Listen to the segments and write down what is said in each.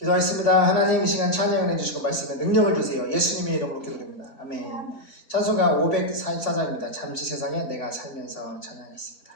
기도하겠습니다. 하나님, 이 시간 찬양을 해주시고 말씀에 능력을 주세요. 예수님의 이름으로 기도드립니다. 아멘. 찬송가 544장입니다. 잠시 세상에 내가 살면서 찬양하겠습니다.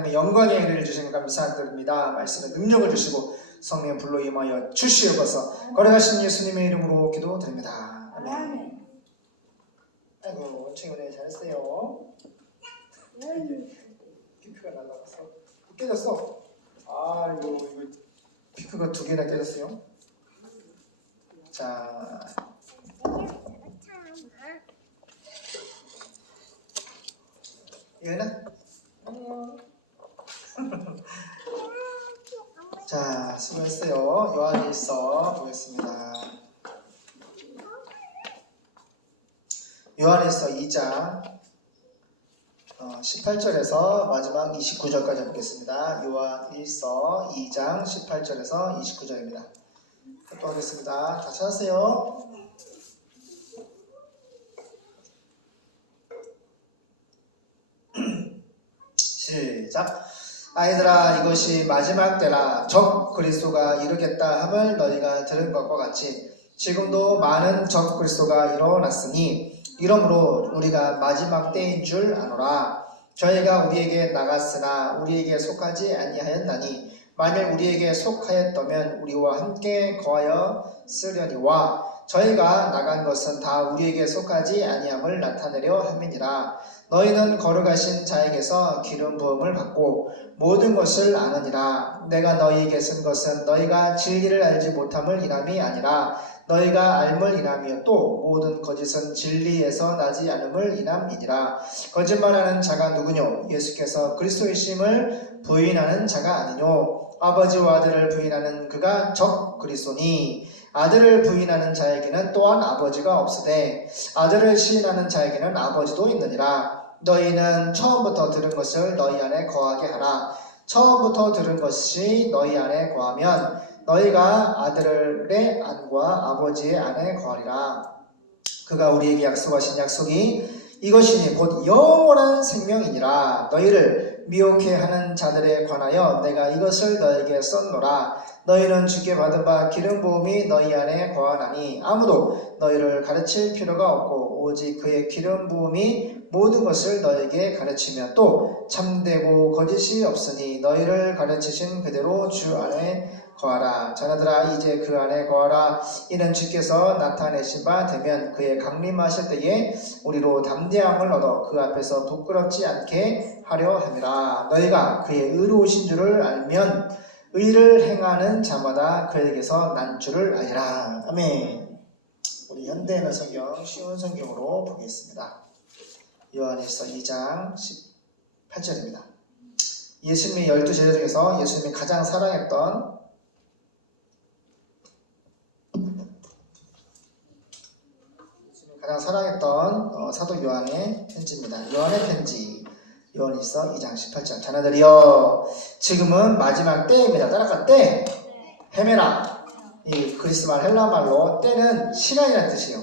하나님의 영광의 은혜를 주시는 감사드립니다. 말씀의 능력을 주시고 성령의 불로 임하여 주시옵소서. 걸어가신 예수님의 이름으로 기도드립니다. 아멘. 아이고 원청이 은혜 잘했어요. 피크가 날라갔어. 깨졌어. 아이고 이거 피크가 2개나 깨졌어요. 자, 이거는 자, 수고했어요. 요한일서 보겠습니다. 요한일서 2장 18절에서 마지막 29절까지 보겠습니다. 요한일서 2장 18절에서 29절입니다. 또 하겠습니다. 다 찾았어요? 시작. 아이들아, 이것이 마지막 때라. 적 그리스도가 이르겠다 함을 너희가 들은 것과 같이 지금도 많은 적 그리스도가 일어났으니 이러므로 우리가 마지막 때인 줄 아노라. 저희가 우리에게 나갔으나 우리에게 속하지 아니하였나니 만일 우리에게 속하였다면 우리와 함께 거하였으려니와 저희가 나간 것은 다 우리에게 속하지 아니함을 나타내려 함이니라. 너희는 거룩하신 자에게서 기름 부음을 받고 모든 것을 아느니라. 내가 너희에게 쓴 것은 너희가 진리를 알지 못함을 인함이 아니라 너희가 알물 인함이요 또 모든 거짓은 진리에서 나지 않음을 인함이니라. 거짓말하는 자가 누구뇨? 예수께서 그리스도이심을 부인하는 자가 아니뇨? 아버지와 아들을 부인하는 그가 적 그리스도니 아들을 부인하는 자에게는 또한 아버지가 없으되 아들을 시인하는 자에게는 아버지도 있느니라. 너희는 처음부터 들은 것을 너희 안에 거하게 하라. 처음부터 들은 것이 너희 안에 거하면 너희가 아들의 안과 아버지의 안에 거하리라. 그가 우리에게 약속하신 약속이 이것이니 곧 영원한 생명이니라. 너희를 미혹해 하는 자들에 관하여 내가 이것을 너희에게 썼노라. 너희는 주께 받은 바 기름 부음이 너희 안에 거하나니 아무도 너희를 가르칠 필요가 없고 오직 그의 기름 부음이 모든 것을 너희에게 가르치며 또 참되고 거짓이 없으니 너희를 가르치신 그대로 주 안에 거하라. 자녀들아 이제 그 안에 거하라. 이는 주께서 나타내신 바 되면 그의 강림하실 때에 우리로 담대함을 얻어 그 앞에서 부끄럽지 않게 하려 함이라. 너희가 그의 의로우신 줄을 알면 의를 행하는 자마다 그에게서 난 줄을 알리라. 아멘. 우리 현대인의 성경 쉬운 성경으로 보겠습니다. 요한일서 2장 18절입니다. 예수님의 12제자 중에서 예수님이 가장 사랑했던 사도 요한의 편지입니다. 요한의 편지 요한일서 2장 18절. 자녀들이여 지금은 마지막 때입니다. 따라가 때 헤메라. 이 그리스말 헬라말로 때는 시간이라는 뜻이에요.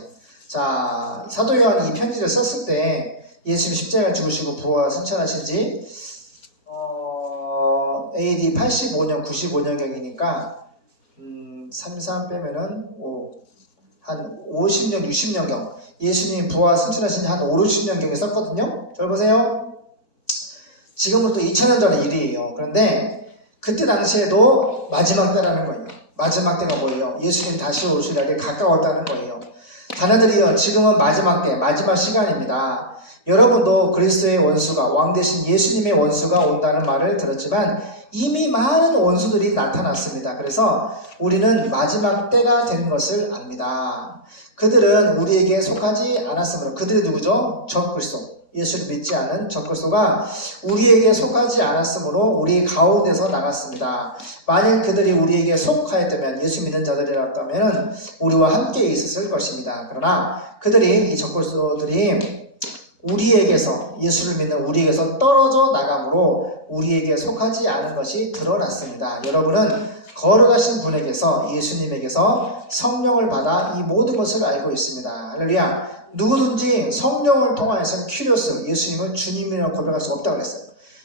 자, 사도 요한이 이 편지를 썼을 때 예수님 십자가 죽으시고 부활 승천하신 지 AD 85년 95년경이니까 33 빼면은 한 50년 60년경 예수님 부활 승천하신 지 한 5, 60년경에 썼거든요. 잘 보세요. 지금부터 2000년 전의 일이에요. 그런데 그때 당시에도 마지막 때라는 거예요. 마지막 때가 뭐예요? 예수님 다시 오실 날이 가까웠다는 거예요. 자녀들이요 지금은 마지막 때 마지막 시간입니다. 여러분도 그리스도의 원수가 왕 대신 예수님의 원수가 온다는 말을 들었지만 이미 많은 원수들이 나타났습니다. 그래서 우리는 마지막 때가 된 것을 압니다. 그들은 우리에게 속하지 않았으므로 그들이 누구죠? 적 그리스도 예수를 믿지 않은 적 그리스도가 우리에게 속하지 않았으므로 우리 가운데서 나갔습니다. 만일 그들이 우리에게 속하였다면 예수 믿는 자들이었다면 우리와 함께 있었을 것입니다. 그러나 그들이 이 적 그리스도들이 우리에게서 예수를 믿는 우리에게서 떨어져 나감으로 우리에게 속하지 않은 것이 드러났습니다. 여러분은 거룩하신 분에게서 예수님에게서 성령을 받아 이 모든 것을 알고 있습니다. 할렐루야. 누구든지 성령을 통하여서 큐리오스 예수님을 주님이라고 고백할 수 없다고 했어요.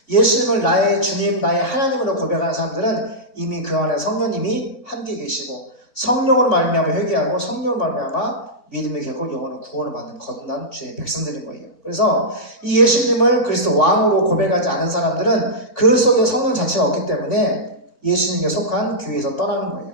예수님을 나의 주님 나의 하나님으로 고백하는 사람들은 이미 그 안에 성령님이 함께 계시고 성령으로 말미암아 회개하고 성령으로 말미암아 믿음의 결코 영원한 구원을 받는 거듭난 주의 백성들인 거예요. 그래서 이 예수님을 그리스도 왕으로 고백하지 않은 사람들은 그 속에 성령 자체가 없기 때문에 예수님께 속한 교회에서 떠나는 거예요.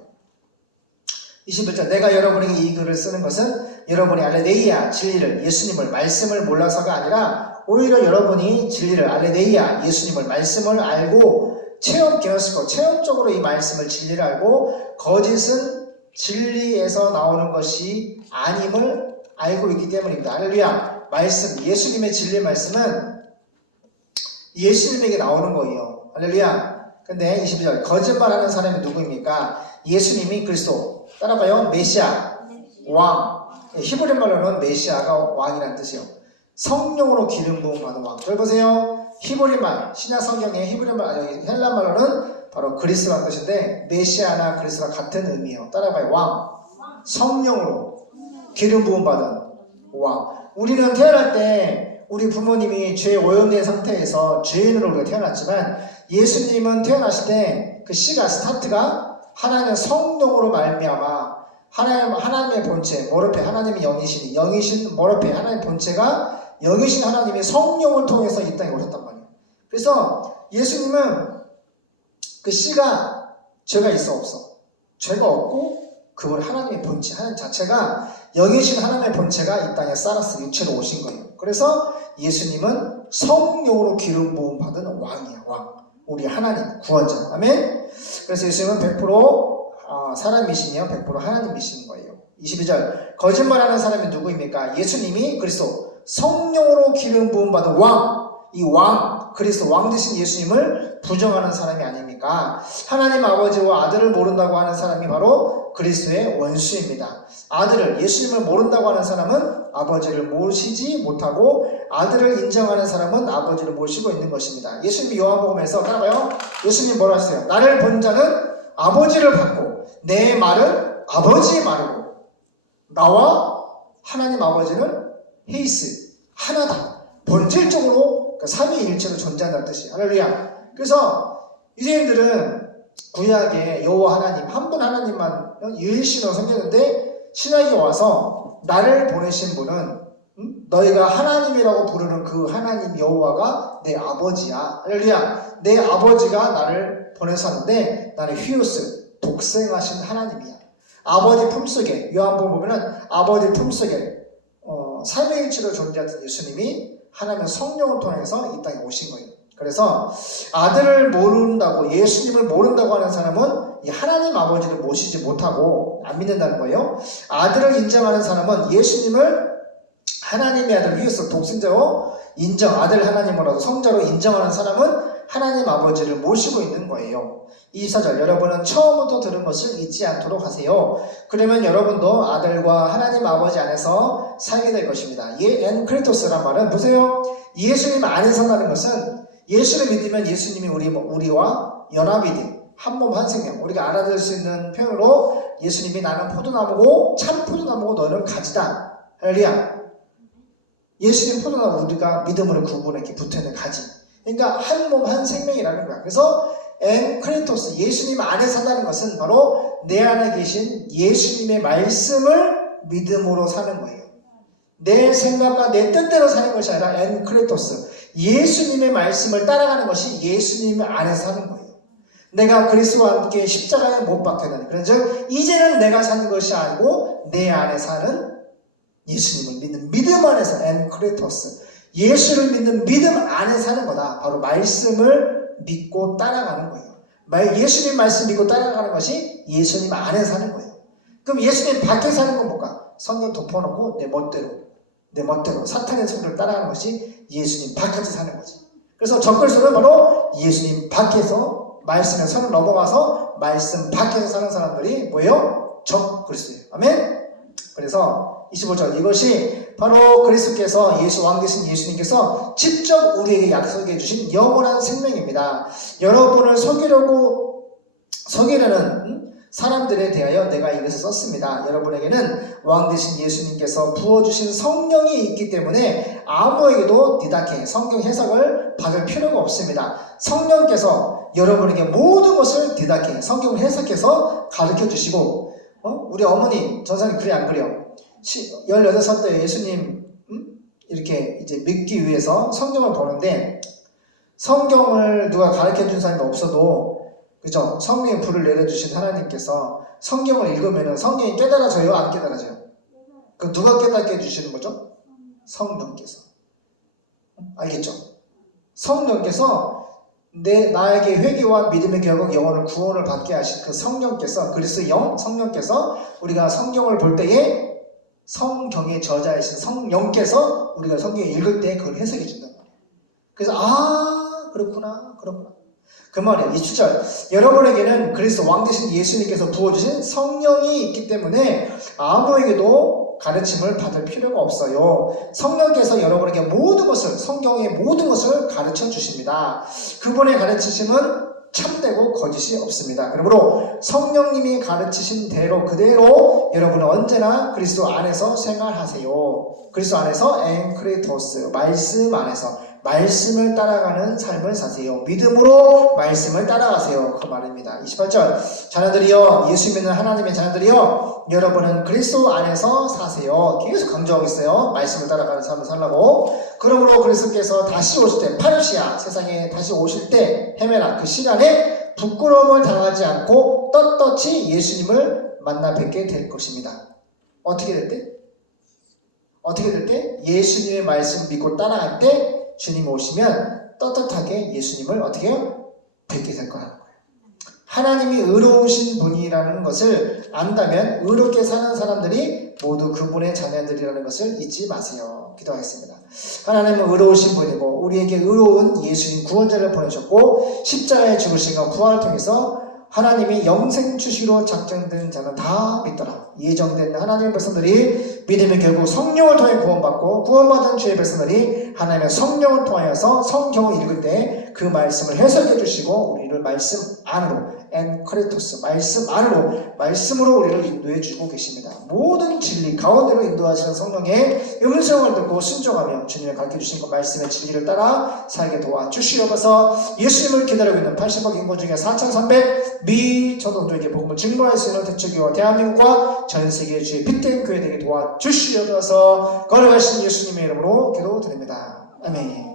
21절, 내가 여러분에게 이 글을 쓰는 것은 여러분이 알레데이아 진리를, 예수님을, 말씀을 몰라서가 아니라 오히려 여러분이 진리를, 알레데이아 예수님을, 말씀을 알고 체험적으로 이 말씀을, 진리를 알고 거짓은 진리에서 나오는 것이 아님을 알고 있기 때문입니다. 할렐루야. 말씀, 예수님의 진리 말씀은 예수님에게 나오는 거예요. 할렐루야. 근데 22절, 거짓말하는 사람이 누구입니까? 예수님이 그리스도, 따라봐요. 메시아, 왕. 히브리 말로는 메시아가 왕이라는 뜻이에요. 성령으로 기름 부음 받은 왕. 저기 보세요. 히브리 말, 신약 성경의 히브리 말, 헬라 말로는 바로 그리스도라는 뜻인데 메시아나 그리스도와 같은 의미예요. 따라봐요. 왕. 성령으로 기름 부음 받은 왕. 우리는 태어날 때 우리 부모님이 죄에 오염된 상태에서 죄인으로 우리가 태어났지만 예수님은 태어나실 때 그 씨가 스타트가 하나님의 성령으로 말미암아 하나님의 본체, 모르페, 하나님의 영이신 모르페, 하나님의 본체가 영이신 하나님의 성령을 통해서 이 땅에 오셨단 말이에요. 그래서 예수님은 그 씨가 죄가 있어 없어? 죄가 없고 그분 하나님의 본체, 하나님 자체가 영이신 하나님의 본체가 이 땅에 살아서 육체로 오신 거예요. 그래서 예수님은 성령으로 기름 부음 받은 왕이야, 왕. 우리 하나님, 구원자. 아멘? 그래서 예수님은 100% 사람이시며 100% 하나님이신 거예요. 22절, 거짓말하는 사람이 누구입니까? 예수님이 그리스도, 성령으로 기름 부음 받은 왕. 이 왕, 그리스도 왕 되신 예수님을 부정하는 사람이 아닙니까? 하나님 아버지와 아들을 모른다고 하는 사람이 바로 그리스도의 원수입니다. 아들을, 예수님을 모른다고 하는 사람은 아버지를 모시지 못하고 아들을 인정하는 사람은 아버지를 모시고 있는 것입니다. 예수님이 요한복음에서 따라봐요. 예수님이 뭐라 하세요? 나를 본 자는 아버지를 받고 내 말은 아버지의 말이고 나와 하나님 아버지는 헤이스, 하나다. 본질적으로 삼위일체로 존재한다는 뜻이에요. 할렐루야. 그래서 유대인들은 구약에 여호와 하나님, 한 분 하나님만 유일신으로 섬겼는데 신약에 와서 나를 보내신 분은 너희가 하나님이라고 부르는 그 하나님 여호와가 내 아버지야. 할렐루야. 내 아버지가 나를 보내서 하는데 나는 휴스, 독생하신 하나님이야. 아버지 품속에, 요한복음 보면은 아버지 품속에 삼위일체로 존재하던 예수님이 하나님의 성령을 통해서 이 땅에 오신 거예요. 그래서 아들을 모른다고, 예수님을 모른다고 하는 사람은 이 하나님 아버지를 모시지 못하고 안 믿는다는 거예요. 아들을 인정하는 사람은 예수님을 하나님의 아들 위에서 독생자로 인정, 아들 하나님으로도 성자로 인정하는 사람은 하나님 아버지를 모시고 있는 거예요. 24절, 여러분은 처음부터 들은 것을 잊지 않도록 하세요. 그러면 여러분도 아들과 하나님 아버지 안에서 살게 될 것입니다. 엔크리토스란 말은 보세요. 예수님 안에 산다는 것은 예수를 믿으면 예수님이 우리와 연합이 돼. 한 몸 한 생명. 우리가 알아들을 수 있는 표현으로 예수님이 나는 포도나무고 참 포도나무고 너는 가지다. 할렐루야. 예수님 포도나무, 우리가 믿음으로 그분에 이렇게 붙어있는 가지. 그러니까 한 몸 한 생명이라는 거야. 그래서 엔크리토스, 예수님 안에 산다는 것은 바로 내 안에 계신 예수님의 말씀을 믿음으로 사는 거예요. 내 생각과 내 뜻대로 사는 것이 아니라 엔크리토스, 예수님의 말씀을 따라가는 것이 예수님 안에 사는 거예요. 내가 그리스도와 함께 십자가에 못 박혀는, 그런즉 이제는 내가 사는 것이 아니고 내 안에 사는 예수님을 믿는 믿음 안에서, 엔크리토스, 예수를 믿는 믿음 안에 사는 거다. 바로 말씀을 믿고 따라가는 거예요. 예수님 말씀 믿고 따라가는 것이 예수님 안에 사는 거예요. 그럼 예수님 밖에 사는 건 뭘까? 성경 덮어놓고 내 멋대로 사탄의 소리를 따라가는 것이 예수님 밖에서 사는 거지. 그래서 적그리스도는 바로 예수님 밖에서 말씀의 선을 넘어가서 말씀 밖에서 사는 사람들이 뭐예요? 적그리스도예요. 아멘? 그래서 25절, 이것이 바로 그리스도께서, 예수 왕 되신 예수님께서 직접 우리에게 약속해 주신 영원한 생명입니다. 여러분을 속이려는 사람들에 대하여 내가 이것을 썼습니다. 여러분에게는 왕 되신 예수님께서 부어주신 성령이 있기 때문에 아무에게도 디다케, 성경 해석을 받을 필요가 없습니다. 성령께서 여러분에게 모든 것을 디다케, 성경을 해석해서 가르쳐 주시고, 우리 어머니 전사님 그래 안 그래요? 18살 때 예수님 이렇게 이제 믿기 위해서 성경을 보는데 성경을 누가 가르쳐 준 사람이 없어도 그죠? 성령의 불을 내려주신 하나님께서 성경을 읽으면 성경이 깨달아져요? 안 깨달아져요? 그 누가 깨닫게 해주시는 거죠? 성령께서. 알겠죠? 성령께서 나에게 회개와 믿음의 결국 영혼을 구원을 받게 하신 그 성령께서, 그리스도의 영 성령께서 우리가 성경을 볼 때에 성경의 저자이신 성령께서 우리가 성경을 읽을 때 그걸 해석해 준단 말이에요. 그래서 그렇구나 그 말이에요. 27절 여러분에게는 그리스도 왕 되신 예수님께서 부어주신 성령이 있기 때문에 아무에게도 가르침을 받을 필요가 없어요. 성령께서 여러분에게 모든 것을, 성경의 모든 것을 가르쳐 주십니다. 그분의 가르치심은 참되고 거짓이 없습니다. 그러므로 성령님이 가르치신 대로 그대로 여러분은 언제나 그리스도 안에서 생활하세요. 그리스도 안에서 엔크리토스, 말씀 안에서 말씀을 따라가는 삶을 사세요. 믿음으로 말씀을 따라가세요. 그 말입니다. 28절 자녀들이여, 예수 믿는 하나님의 자녀들이여, 여러분은 그리스도 안에서 사세요. 계속 강조하고 있어요. 말씀을 따라가는 삶을 살라고. 그러므로 그리스도께서 다시 오실 때, 파르시아 세상에 다시 오실 때, 헤메나 그 시간에 부끄러움을 당하지 않고 떳떳이 예수님을 만나 뵙게 될 것입니다. 어떻게 될 때? 어떻게 될 때? 예수님의 말씀 믿고 따라갈 때 주님 오시면 떳떳하게 예수님을 어떻게 해요? 뵙게 될 거라는 거예요. 하나님이 의로우신 분이라는 것을 안다면 의롭게 사는 사람들이 모두 그분의 자녀들이라는 것을 잊지 마세요. 기도하겠습니다. 하나님은 의로우신 분이고 우리에게 의로운 예수님 구원자를 보내셨고 십자가에 죽으시고 부활을 통해서 하나님이 영생 주시로 작정된 자는 다 믿더라. 예정된 하나님의 백성들이 믿음의 결국 성령을 통해 구원받고 구원받은 주의 백성들이 하나님의 성령을 통하여서 성경을 읽을 때 그 말씀을 해석해 주시고 우리를 말씀 안으로 엔크리토스 말씀 안으로 말씀으로 우리를 인도해 주고 계십니다. 모든 진리 가운데로 인도하시는 성령의 음성을 듣고 순종하며 주님의 가르쳐 주신 그 말씀의 진리를 따라 살게 도와주시옵소서. 예수님을 기다리고 있는 80억 인구 중에 4,300 미전동족에게 복음을 증거할 수 있는 대초교와 대한민국과 전 세계 주의 빛된 교회 되게 도와주시옵소서. 거룩하신 예수님의 이름으로 기도드립니다. 아멘.